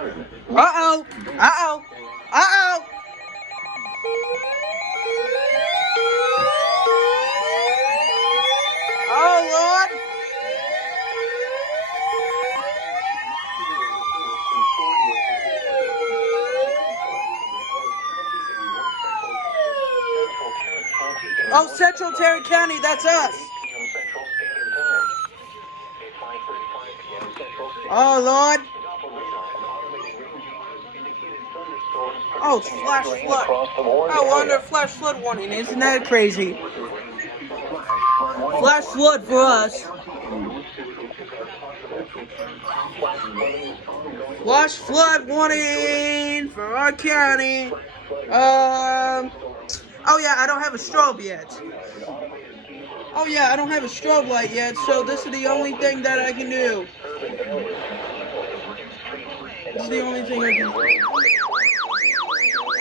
Uh-oh. Uh-oh. Uh-oh. Oh, Lord. Oh, Central Tarrant County, that's us. Oh, Lord. Oh, it's flash flood. Oh, we're under flash flood warning. Isn't that crazy? Flash flood for us. Flash flood warning for our county. Oh yeah, I don't have a strobe yet. Oh yeah, I don't have a strobe light yet, so this is the only thing that I can do. This is the only thing I can do.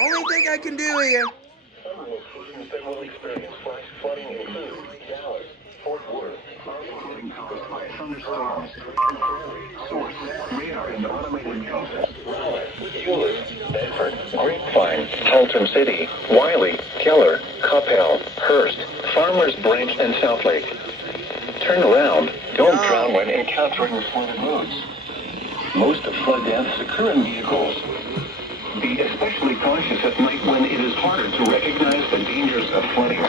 Only thing I can do here. Grapevine, Haltom City, Wiley, Keller, Coppell, Hearst, Farmers Branch, and Southlake. Turn around. Don't drown when encountering flooded roads. Most flood deaths occur in vehicles. Be especially cautious at night when it is harder to recognize the dangers of flooding.